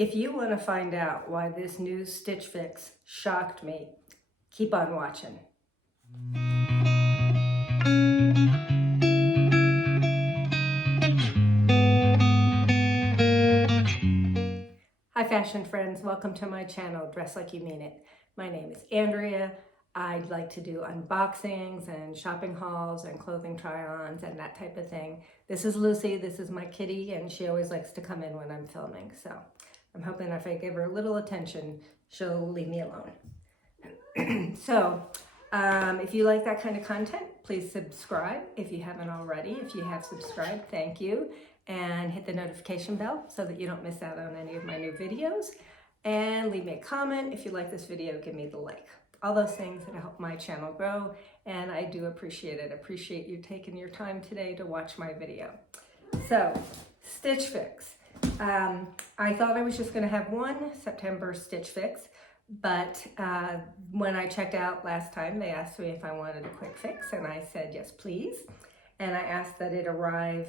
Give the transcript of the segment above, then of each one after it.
If you want to find out why this new Stitch Fix shocked me, keep on watching. Hi fashion friends, welcome to my channel, Dress Like You Mean It. My name is Andrea. I'd like to do unboxings and shopping hauls and clothing try-ons and that type of thing. This is Lucy, this is my kitty, and she always likes to come in when I'm filming. So I'm hoping if I give her a little attention, she'll leave me alone. If you like that kind of content, please subscribe if you haven't already. If you have subscribed, thank you. And hit the notification bell so that you don't miss out on any of my new videos. And leave me a comment. If you like this video, give me the like. All those things that help my channel grow, and I do appreciate it. Appreciate you taking your time today to watch my video. So, Stitch Fix. I thought I was just gonna have one September Stitch Fix, but when I checked out last time, they asked me if I wanted a quick fix, and I said yes, please. And I asked that it arrive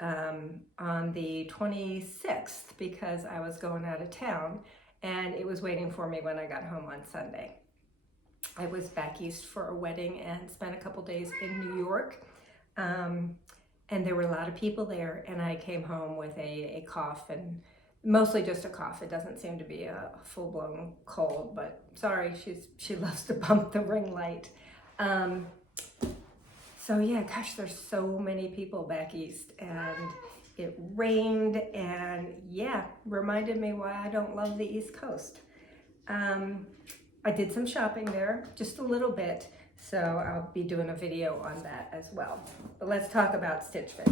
on the 26th because I was going out of town, and it was waiting for me when I got home on Sunday. I was back east for a wedding and spent a couple days in New York, and there were a lot of people there, and I came home with a cough, and mostly just a cough. It doesn't seem to be a full-blown cold, but sorry, she loves to bump the ring light. So yeah, gosh, there's so many people back east, and it rained, and yeah, reminded me why I don't love the East Coast. I did some shopping there, just a little bit, so I'll be doing a video on that as well. But let's talk about Stitch Fix.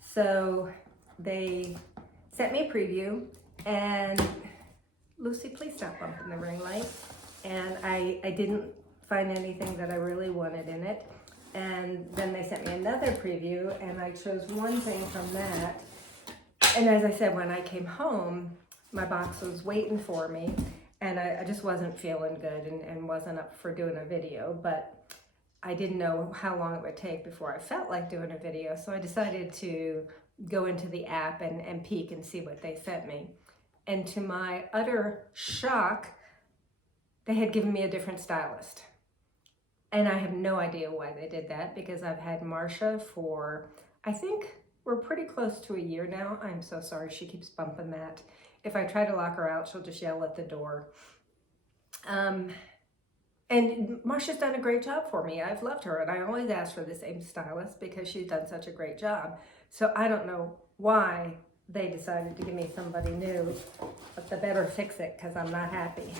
So they sent me a preview, and Lucy, please stop bumping the ring light. And I didn't find anything that I really wanted in it. And then they sent me another preview, and I chose one thing from that. And as I said, when I came home, my box was waiting for me, and I just wasn't feeling good and wasn't up for doing a video, but I didn't know how long it would take before I felt like doing a video, so I decided to go into the app and peek and see what they sent me. And to my utter shock, they had given me a different stylist. And I have no idea why they did that, because I've had Marsha for, I think we're pretty close to a year now. I'm so sorry, she keeps bumping that. If I try to lock her out, she'll just yell at the door. And Marsha's done a great job for me. I've loved her, and I always ask for the same stylist because she's done such a great job. So I don't know why they decided to give me somebody new, but they better fix it because I'm not happy.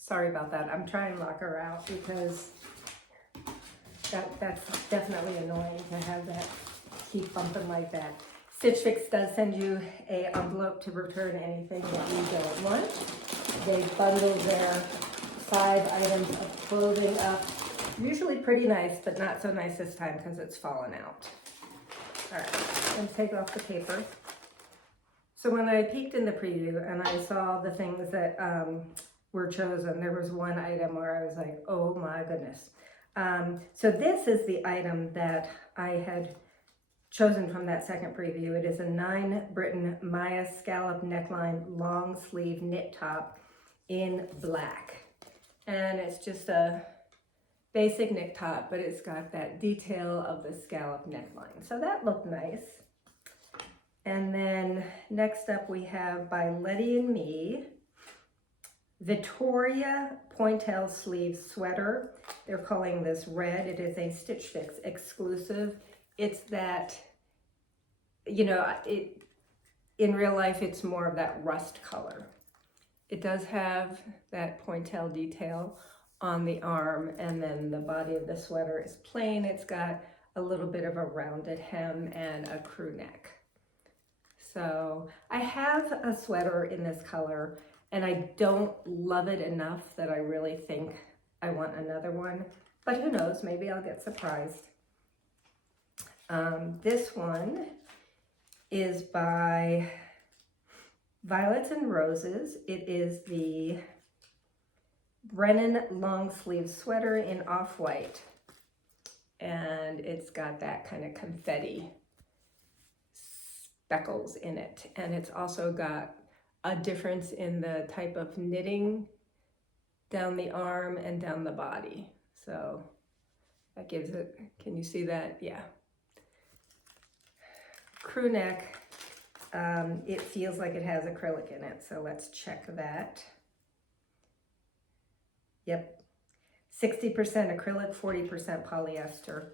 Sorry about that. I'm trying to lock her out because that's definitely annoying to have that keep bumping like that. Stitch Fix does send you an envelope to return anything that you don't want. They bundle their 5 items of clothing up. Usually pretty nice, but not so nice this time because it's fallen out. All right, let's take off the paper. So when I peeked in the preview and I saw the things that were chosen, there was one item where I was like, oh my goodness. So this is the item that I had chosen from that second preview. It is a 9 BRITTON Maya Scallop Neckline long sleeve knit top in black. And it's just a basic knit top, but it's got that detail of the scallop neckline. So that looked nice. And then next up we have by Letty and Me, Vittoria Pointelle sleeve sweater. They're calling this red. It is a Stitch Fix exclusive. It's that, you know, in real life, it's more of that rust color. It does have that Pointelle detail on the arm, and then the body of the sweater is plain. It's got a little bit of a rounded hem and a crew neck. So I have a sweater in this color, and I don't love it enough that I really think I want another one, but who knows, maybe I'll get surprised. This one is by Violets and Roses. It is the Brennan long sleeve sweater in off-white, and it's got that kind of confetti speckles in it. And it's also got a difference in the type of knitting down the arm and down the body. So that gives it, can you see that? Yeah. Crew neck, it feels like it has acrylic in it. So let's check that. Yep. 60% acrylic, 40% polyester.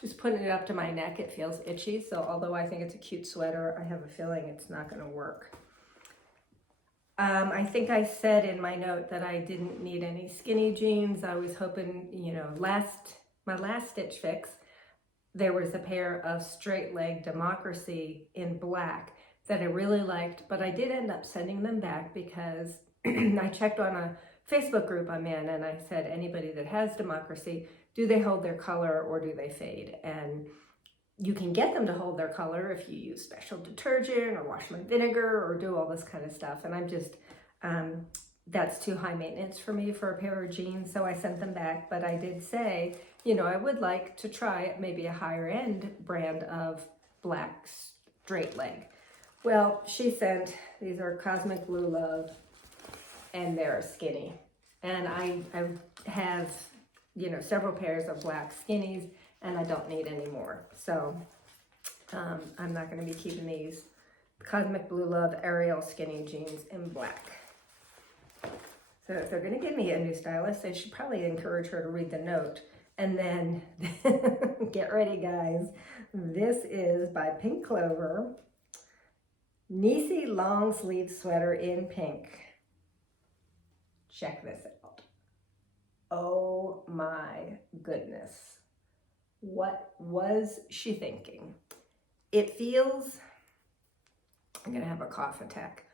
Just putting it up to my neck, it feels itchy. So although I think it's a cute sweater, I have a feeling it's not going to work. I think I said in my note that I didn't need any skinny jeans. I was hoping, you know, my last Stitch Fix, there was a pair of straight leg Democracy in black that I really liked, but I did end up sending them back because I checked on a Facebook group I'm in and I said, anybody that has Democracy, do they hold their color or do they fade? And you can get them to hold their color if you use special detergent or wash my vinegar or do all this kind of stuff. And I'm just, that's too high maintenance for me for a pair of jeans. So I sent them back, but I did say, you know, I would like to try maybe a higher end brand of black straight leg. Well, she sent, these are Cosmic Blue Love and they're skinny. And I have, you know, several pairs of black skinnies and I don't need any more. So I'm not going to be keeping these Cosmic Blue Love Arielle skinny jeans in black. So if they're going to give me a new stylist, they should probably encourage her to read the note. And then, get ready guys, this is by Pink Clover, Niecy long sleeve sweater in pink. Check this out. Oh my goodness. What was she thinking? It feels, I'm gonna have a cough attack.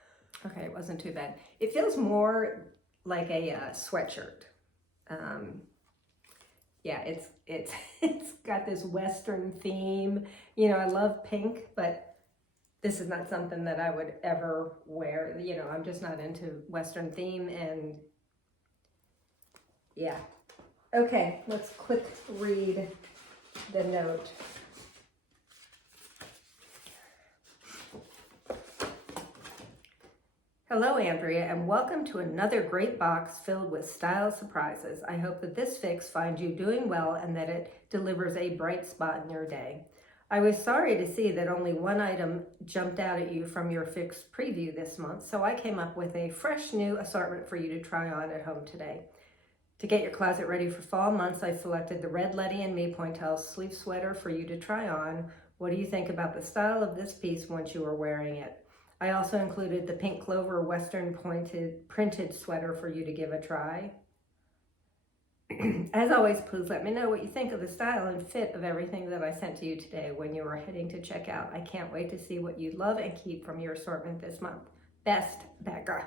Okay, it wasn't too bad. It feels more like a sweatshirt. Yeah, it's got this Western theme. You know, I love pink, but this is not something that I would ever wear. You know, I'm just not into Western theme and yeah. Okay, let's quick read the note. Hello, Andrea, and welcome to another great box filled with style surprises. I hope that this fix finds you doing well and that it delivers a bright spot in your day. I was sorry to see that only one item jumped out at you from your fix preview this month, so I came up with a fresh new assortment for you to try on at home today. To get your closet ready for fall months, I selected the red Letty and Me Pointelle sleeve sweater for you to try on. What do you think about the style of this piece once you are wearing it? I also included the Pink Clover Western printed sweater for you to give a try. As always, please let me know what you think of the style and fit of everything that I sent to you today when you are heading to checkout. I can't wait to see what you love and keep from your assortment this month. Best, Becca.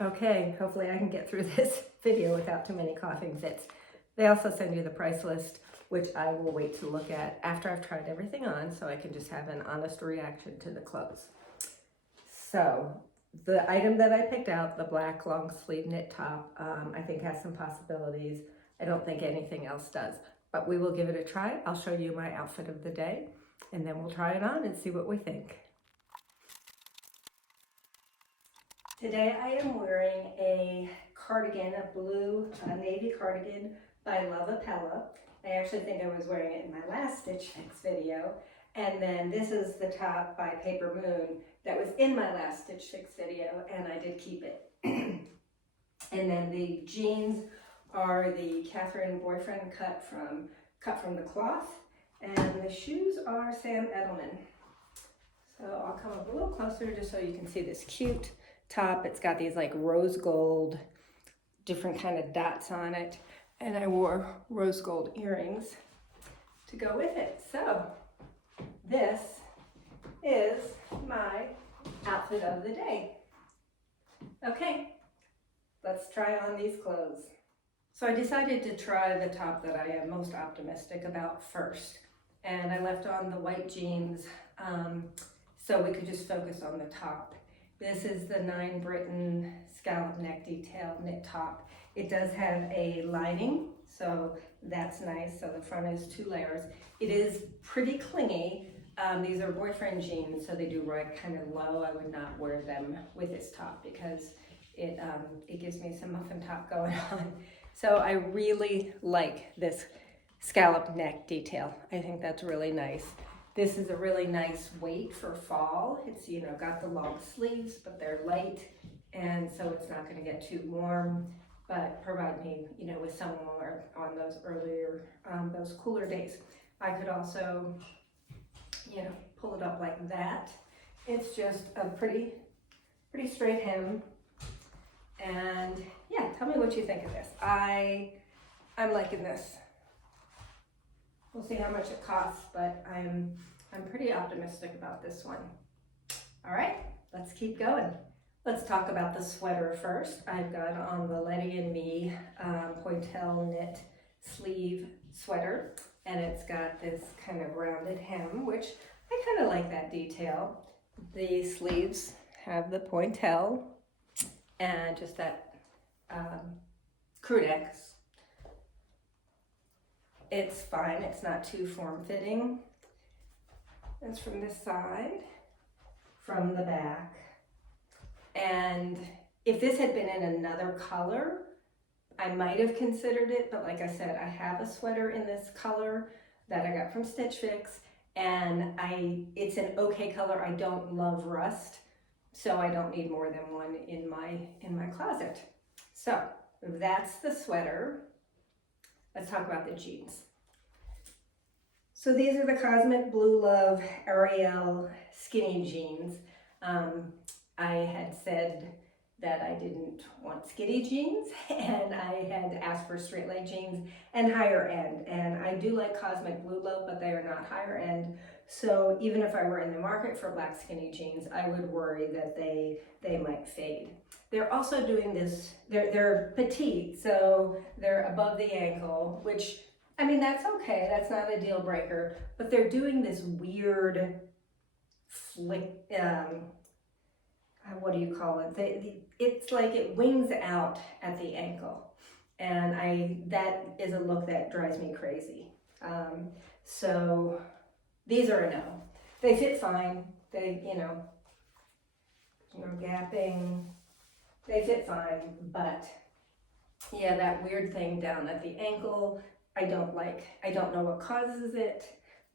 Okay, hopefully I can get through this video without too many coughing fits. They also send you the price list, which I will wait to look at after I've tried everything on so I can just have an honest reaction to the clothes. So the item that I picked out, the black long sleeve knit top, I think has some possibilities. I don't think anything else does, but we will give it a try. I'll show you my outfit of the day and then we'll try it on and see what we think. Today I am wearing a cardigan, a blue navy cardigan by Lovapella. I actually think I was wearing it in my last Stitch Fix video. And then this is the top by Paper Moon that was in my last Stitch Fix video, and I did keep it. And then the jeans are the Catherine Boyfriend cut from the cloth, and the shoes are Sam Edelman. So I'll come up a little closer just so you can see this cute top. It's got these like rose gold, different kind of dots on it, and I wore rose gold earrings to go with it. So this is my outfit of the day. Okay, let's try on these clothes. So I decided to try the top that I am most optimistic about first. And I left on the white jeans so we could just focus on the top. This is the 9 BRITTON scallop neck detail knit top. It does have a lining, so that's nice. So the front is 2 layers. It is pretty clingy. These are boyfriend jeans, so they do ride kind of low. I would not wear them with this top because it gives me some muffin top going on. So I really like this scallop neck detail. I think that's really nice. This is a really nice weight for fall. It's, you know, got the long sleeves, but they're light, and so it's not going to get too warm, but provide me, you know, with some more on those earlier, those cooler days. I could also, you know, pull it up like that. It's just a pretty straight hem. And yeah, tell me what you think of this. I'm liking this. We'll see how much it costs, but I'm pretty optimistic about this one. All right, let's keep going. Let's talk about the sweater first. I've got on the Letty and Me Pointelle knit sleeve sweater, and it's got this kind of rounded hem, which I kind of like that detail. The sleeves have the Pointelle and just that crew neck. It's fine, it's not too form-fitting. That's from this side, from the back. And if this had been in another color, I might have considered it, but like I said, I have a sweater in this color that I got from Stitch Fix, and it's an okay color. I don't love rust, so I don't need more than one in my closet. So that's the sweater. Let's talk about the jeans. So these are the Cosmic Blue Love Arielle skinny jeans. I had said that I didn't want skinny jeans, and I had asked for straight leg jeans and higher end. And I do like Cosmic Blue Love, but they are not higher end. So even if I were in the market for black skinny jeans, I would worry that they might fade. They're also doing this, they're petite, so they're above the ankle, which, I mean, that's okay, that's not a deal breaker, but they're doing this weird flick, what do you call it? It's like it wings out at the ankle, and that is a look that drives me crazy. So these are a no. They fit fine, they, you know, gapping. They fit fine, but yeah, that weird thing down at the ankle, I don't like. I don't know what causes it,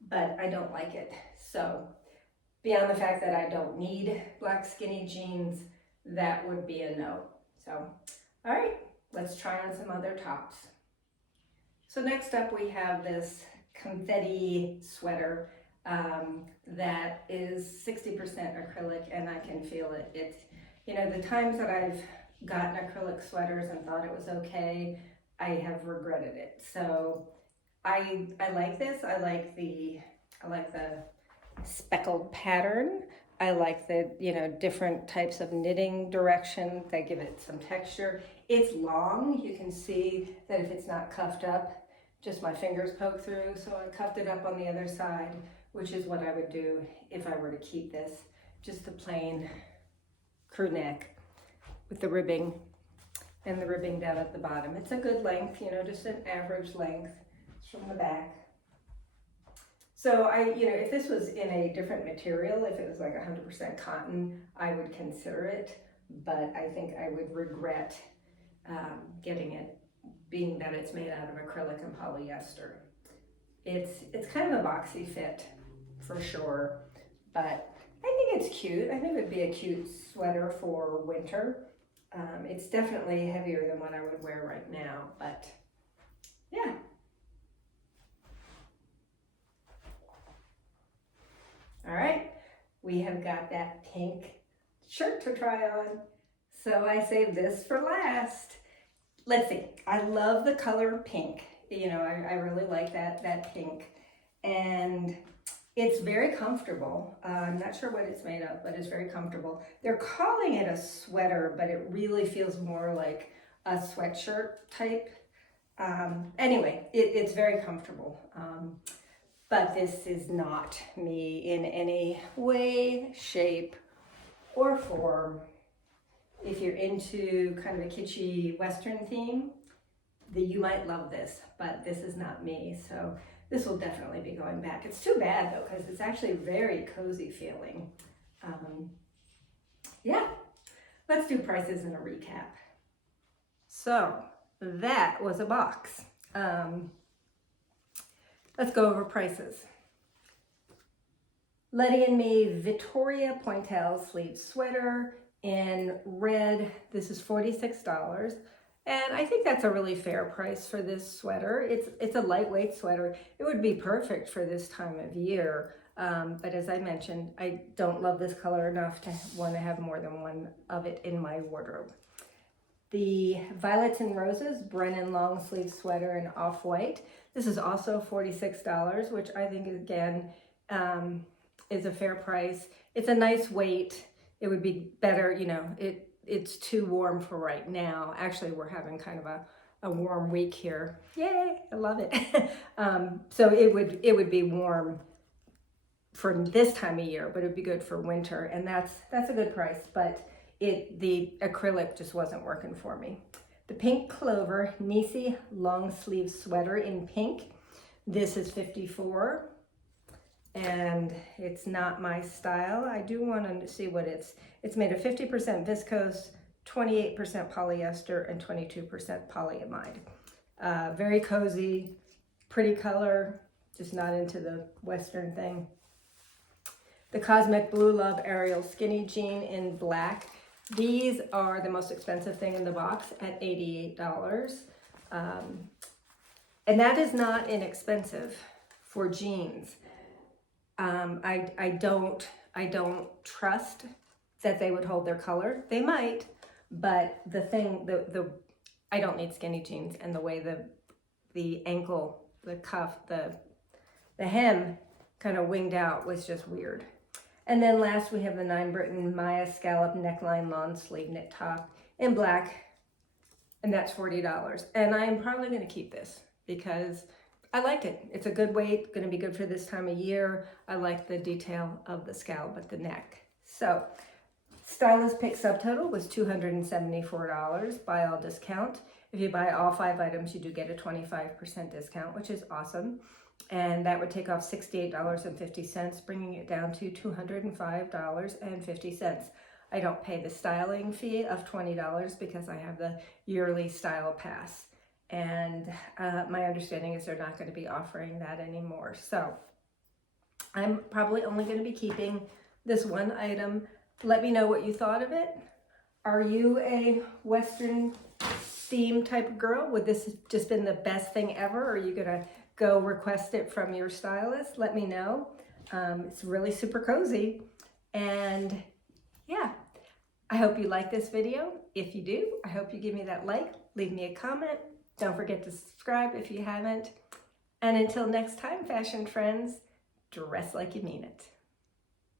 but I don't like it. So beyond the fact that I don't need black skinny jeans, that would be a no. So, all right, let's try on some other tops. So next up we have this confetti sweater that is 60% acrylic, and I can feel it. It's, you know, the times that I've gotten acrylic sweaters and thought it was okay, I have regretted it. So I like this. I like the speckled pattern. I like the, you know, different types of knitting direction that give it some texture. It's long. You can see that if it's not cuffed up, just my fingers poke through. So I cuffed it up on the other side, which is what I would do if I were to keep this. Just the plain crew neck with the ribbing, and the ribbing down at the bottom. It's a good length, you know, just an average length. It's from the back. So you know, if this was in a different material, if it was like 100% cotton, I would consider it, but I think I would regret getting it, being that it's made out of acrylic and polyester. It's kind of a boxy fit for sure, but I think it's cute. I think it would be a cute sweater for winter. It's definitely heavier than what I would wear right now, but yeah. All right, we have got that pink shirt to try on. So I saved this for last. Let's see, I love the color pink. You know, I really like that pink. And it's very comfortable. I'm not sure what it's made of, but it's very comfortable. They're calling it a sweater, but it really feels more like a sweatshirt type. Anyway, it's very comfortable. But this is not me in any way, shape, or form. If you're into kind of a kitschy Western theme, you might love this, but this is not me. So This will definitely be going back. It's too bad though, because it's actually very cozy feeling. Yeah, let's do prices and a recap. So that was a box. Let's go over prices. Letty and Me Vittoria Pointelle sleeve sweater in red. This is $46. And I think that's a really fair price for this sweater. It's a lightweight sweater. It would be perfect for this time of year. But as I mentioned, I don't love this color enough to want to have more than one of it in my wardrobe. The Violets and Roses Brennan long sleeve sweater in off-white. This is also $46, which I think again is a fair price. It's a nice weight. It would be better, you know, it's too warm for right now. Actually, we're having kind of a warm week here. Yay, I love it. So it would be warm for this time of year, but it'd be good for winter, and that's a good price, but the acrylic just wasn't working for me. The Pink Clover Niecy long sleeve sweater in pink. This is $54, and it's not my style. I do want to see what it's made of 50% viscose, 28% polyester, and 22% polyamide. Very cozy, pretty color, just not into the Western thing. The Cosmic Blue Love Arielle skinny jean in black. These are the most expensive thing in the box at $88. And that is not inexpensive for jeans. I don't trust that they would hold their color. They might, but I don't need skinny jeans, and the way the ankle, the cuff, the hem kind of winged out was just weird. And then last we have the 9 BRITTON Maya Scallop Neckline Lawn Sleeve Knit Top in black, and that's $40. And I'm probably going to keep this because I liked it. It's a good weight, going to be good for this time of year. I like the detail of the scallop at the neck. So Stylist pick subtotal was $274, buy all discount. If you buy all 5 items, you do get a 25% discount, which is awesome. And that would take off $68.50, bringing it down to $205.50. I don't pay the styling fee of $20 because I have the yearly style pass. And my understanding is they're not going to be offering that anymore. So I'm probably only going to be keeping this one item. Let me know what you thought of it. Are you a Western theme type of girl? Would this have just been the best thing ever? Or are you going to go request it from your stylist? Let me know. It's really super cozy. And yeah, I hope you like this video. If you do, I hope you give me that like, leave me a comment. Don't forget to subscribe if you haven't. And until next time, fashion friends, dress like you mean it.